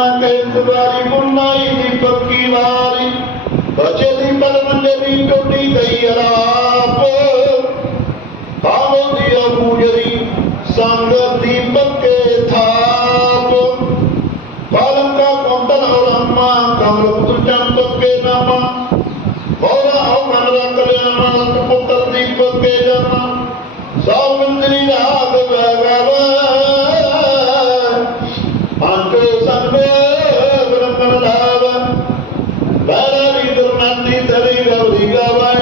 ਆਜ ਪੁੱਤਰ ਮੈਂ ਕਹਿ ਦੁਆਰੀ ਪੁਨਾਈ ਵਾਰੀ। ਬਚੇ ਦੀ ਪਲ ਦੀ ਟੋਟੀ ਗਈ ਅਲਾਪ। ਕਾਲੋ ਦੀਆ ਪੂਜਰੀ ਸੰਗ ਦੀਪਕ We got one.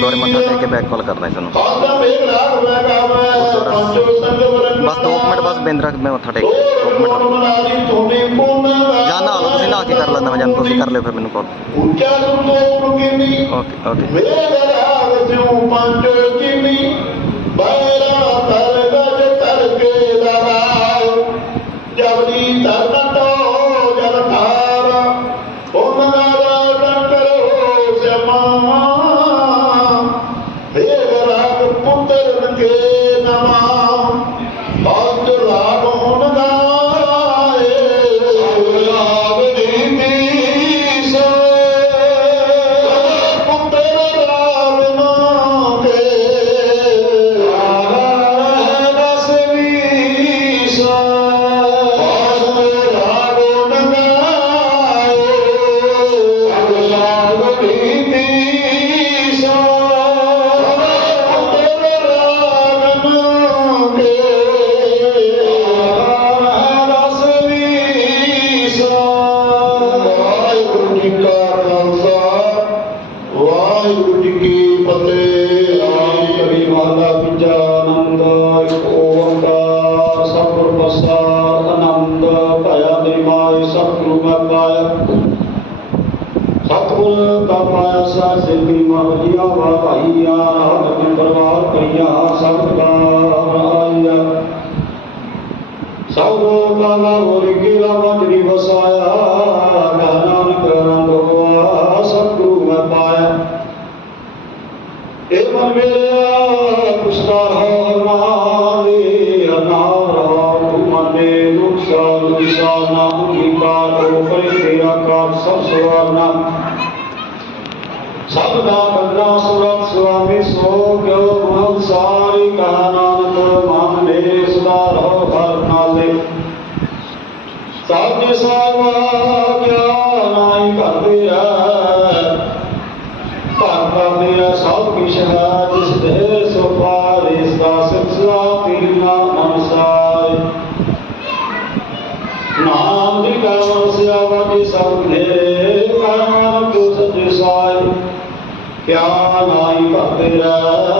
ਗੁਰਦੁਆਰੇ ਮੱਥਾ ਟੇਕ ਕੇ ਬੈਕ ਕਾਲ ਨੂੰ ਸੰਗ ਵਰਨ ਬਸ 2 ਮਿੰਟ ਬਸ ਬੇਂਦਰਾ ਮੈਂ ਮੱਥਾ ਟੇਕ 2 ਮਿੰਟ। ਜਾਂ ਨਹਾ ਲਓ ਤੁਸੀਂ ਨਹਾ ਕੇ ਕਰ ਲੈਂਦਾ ਮੈਂ ਜਾਂ ਤੁਸੀਂ ਕਰ ਲਿਓ ਫਿਰ ਮੈਨੂੰ ਕਾਲ ਓਕੇ ਓਕੇ تایا درمائے سب روما پایا ستم تا پایا سا سلمی مہلیا وا بھائیا ہم کریا سب کا سب کالا اور مجری وسایا سب روما پایا اے من میرے ਸਵਾਰਨਾ ਸਭ ਦਾ ਬੰਦਾ ਸੁਰਤ ਸੁਆਮੀ ਸੋ ਕਿਉ ਮਨ ਸਾਰੀ ਕਹਾ ਨਾਨਕ, ਮਨ ਮੇਰੇ ਸਦਾ ਰਹੋ ਹਰ ਨਾਲੇ। ਸਾਧੇ ਸਾਵਾ ਕਿਆ ਨਾਈ ਕਰਦੇ ਆ। Allah.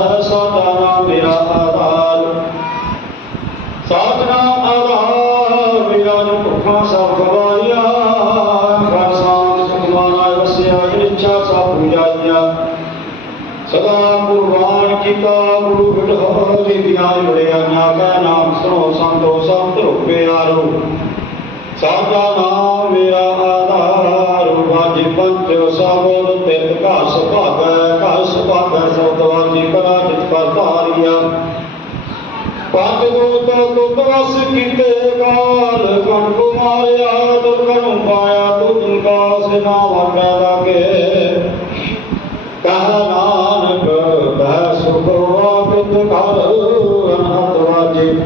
ਪੰਜ ਗੋਤ ਤੁਤ ਵਸ ਕੀਤੇ ਕਾਲ ਕਣ ਕੁਮਾਰਿਆ ਦੁਰਗਨ ਪਾਇਆ ਤੁਮ ਕਾ ਸਿਨਾ ਵੰਡਾ ਲਾਗੇ ਕਹ ਨਾਨਕ ਬਹਿ ਸੁਖ ਆਪਿਤ ਕਰ ਅਨਹਤ ਵਾਜੀ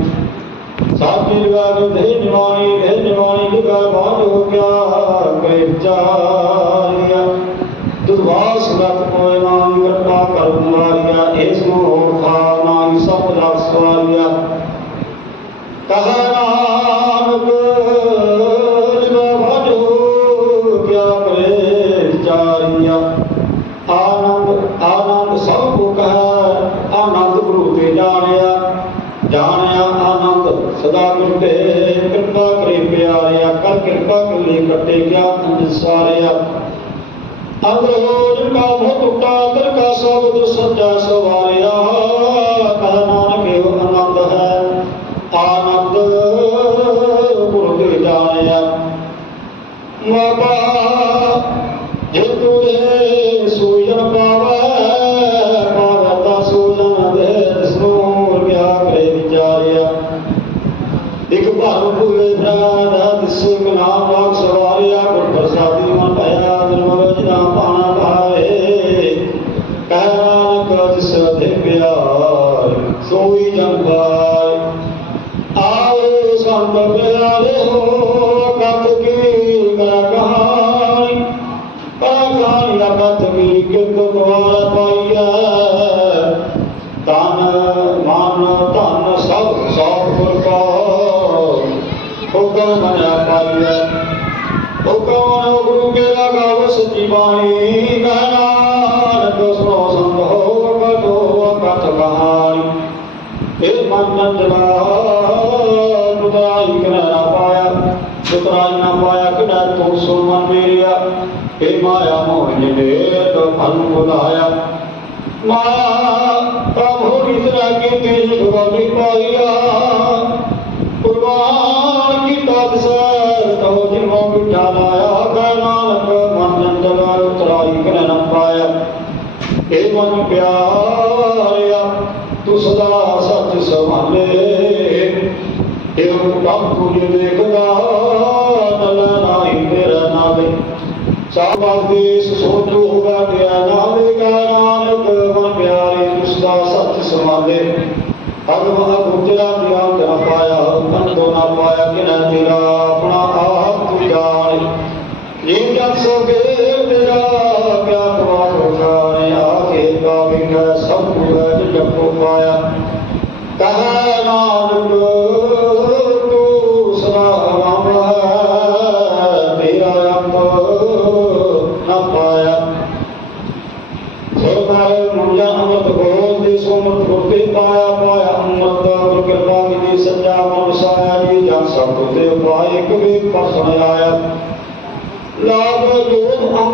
ਸਾਚੀ ਵਾਰ ਦੇ ਨਿਵਾਣੀ ਦੇ ਨਿਵਾਣੀ ਦਿਗਾ ਬਾਝੋ ਕਿਆ ਕਰੇ ਵਿਚਾਰਿਆ সুজন পাওয়া ਮਾਇਆ ਪ੍ਰਭੂ ਇਸ ਰਾਗੇ ਤੇ ਗੋਬਿੰਦ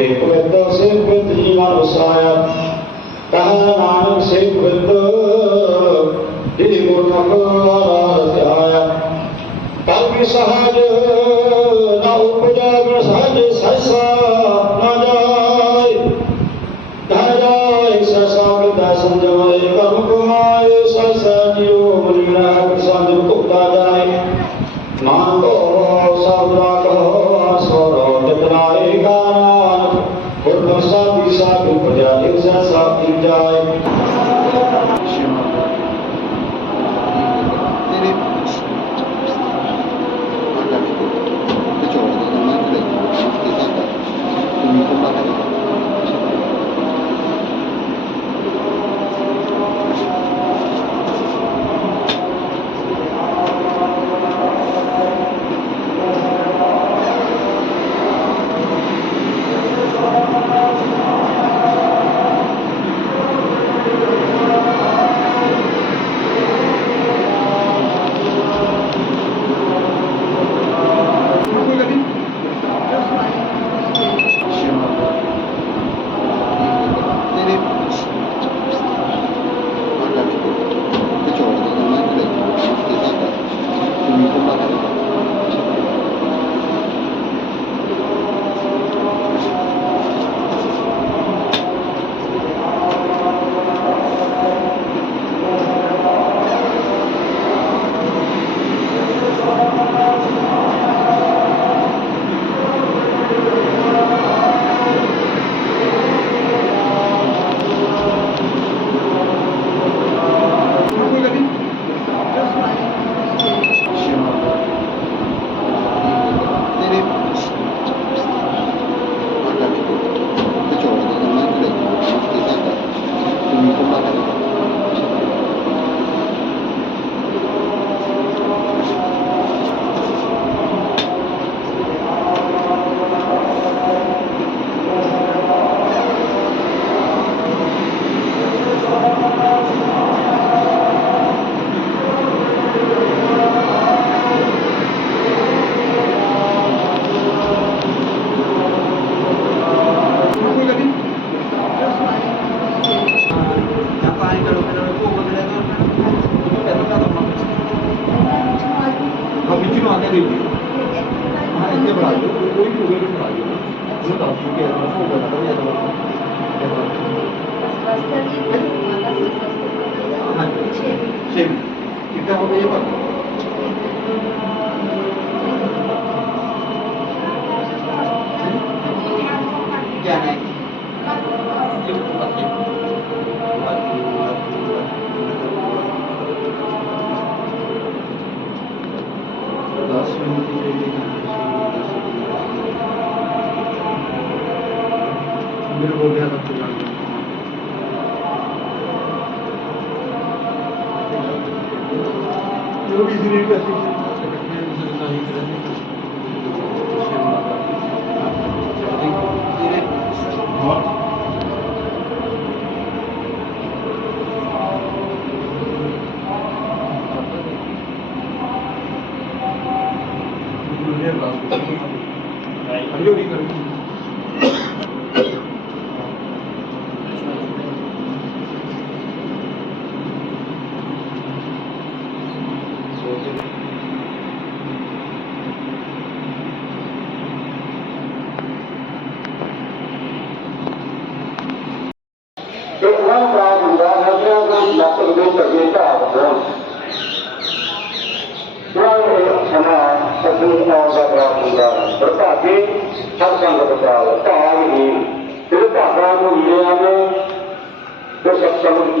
de 中の休憩の方がどういうところですかシェフ。床ほど言えば。じゃあね。Thank. دل ہو گیا سب سے جو بھی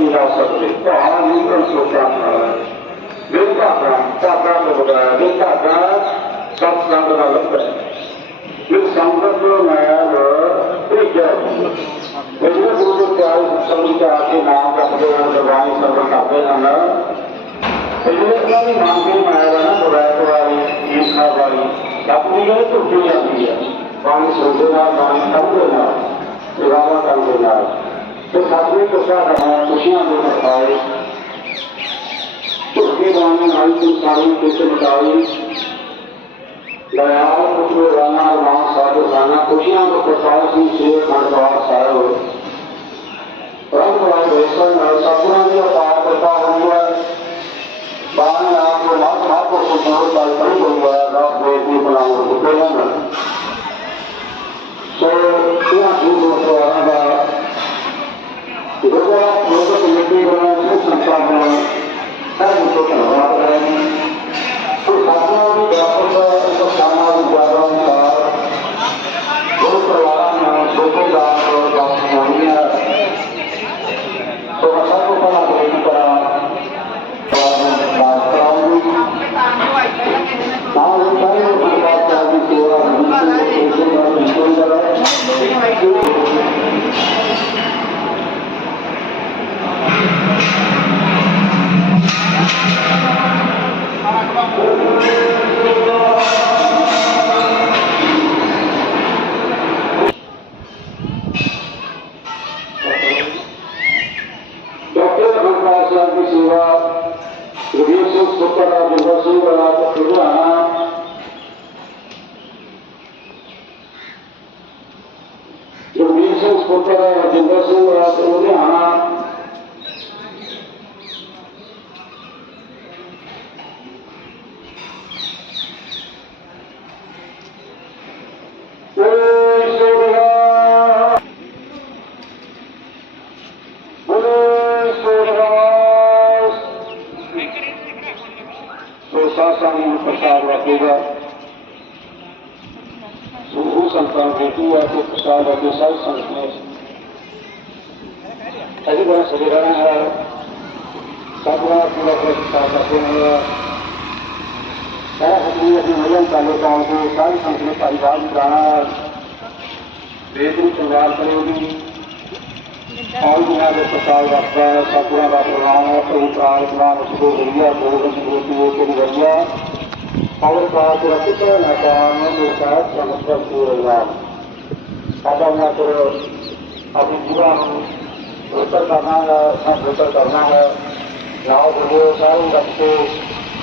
ریاست میں تو ہمارا لیگل سوشن بیٹا برانڈ ٹاٹا کو بتایا بیٹا برانڈ سب سال کا لگتا ہے اس سنگت میں ہے مجھے گرو پیار سبھی کے آگے نام کا مجھے زبانی سب کرتے ہیں نا اتنا بھی نام بھی مایا گا نا دوبارہ دوباری ایک ہر باری اپنی گئے تو کیوں آتی ہے پانی سوچے گا پانی کم دینا ارادا کم دینا تو ساتھیوں کے ساتھ ہمارا خوشیاں دے سکتا ہے اس کے بانی ہم تم قانون کے سے مطابق لیال کچھ روزانہ اور وہاں ساتھ خوشیاں کو پرسار کی سیر خان سوار ہوئے۔ رنگ بھائی بہتر اور سپنا بھی پار کرتا ہوں گا بان آپ کو ماں ماں کو سپور پر بند گیا رات میں اتنی بناؤں کو پیدا سو یہاں دور دوستوں آنا ಇದರ ಯೋಗ ಕಮಿಟಿಗಳ ಸಂಪಾದನೆ ಹಾಗೂ ಸಂಪಾದನೆ ਸੋ ਨੂੰ ਪ੍ਰਸਾਦ ਰੱਖੇਗਾ। ਸੋ ਉਹ ਸੰਤਾਂ ਬੇਟੂ ਹੈ ਕਿ ਪ੍ਰਸਾਦ ਰੱਖੇ ਸਭ ਸੰਤ ਨੇ ਅਜੀ ਬੜਾ ਸਵੇਰਾ ਹੈ ਸਭ ਦਾ ਪੂਰਾ ਪ੍ਰਸਾਦ ਰੱਖੇ ਨੇ ਸਾਰਾ ਹਕੂਮਤ ਦੀ ਮਿਲਨ ਚਾਲੂ ਕਾਉਂ ਕੇ ਸਾਰੀ ਸੰਤ ਨੇ ਪਰਿਵਾਰ ਨੂੰ ਜਾਣਾ ਵੇਦ ਨੂੰ ਸੰਵਾਰ ਕਰੇਗੀ ਔਰ ਦੁਨੀਆ ਦੇ ਪ੍ਰਸਾਦ ਰੱਖਦਾ ਹੈ ਸਤਿਗੁਰਾਂ ਦਾ ਪ੍ਰਣਾਮ ਹੈ ਪ੍ਰਭੂ ਪ੍ਰਾਰਥਨਾ ਉਸ ਕੋ ਵਧੀਆ ਗੋਬਿੰਦ ਗੋਤੀ ਹੋ ਕੇ ਵਧੀਆ। ਔਰ ਪ੍ਰਾਰਥ ਰੱਖਿਆ ਨਾ ਕਾਮ ਦੇ ਸਾਥ ਸਮਸਤ ਪੂਰਨਾ ਸਾਡਾ ਨਾ ਕਰੋ ਆਪਣੀ ਜੀਵਨ ਨੂੰ ਉਤਰ ਕਰਨਾ ਹੈ ਸਭ ਉਤਰ ਕਰਨਾ ਹੈ। ਨਾਮ ਬੋਲੋ ਸਾਰੇ ਰੱਖੋ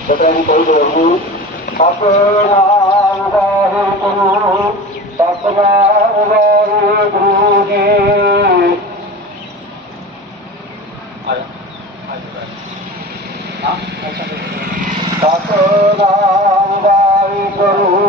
ਪਤਾ ਨਹੀਂ ਕੋਈ ਲੋੜ ਨਹੀਂ। ਸਤਨਾਮ কত রাম বাড়ি করু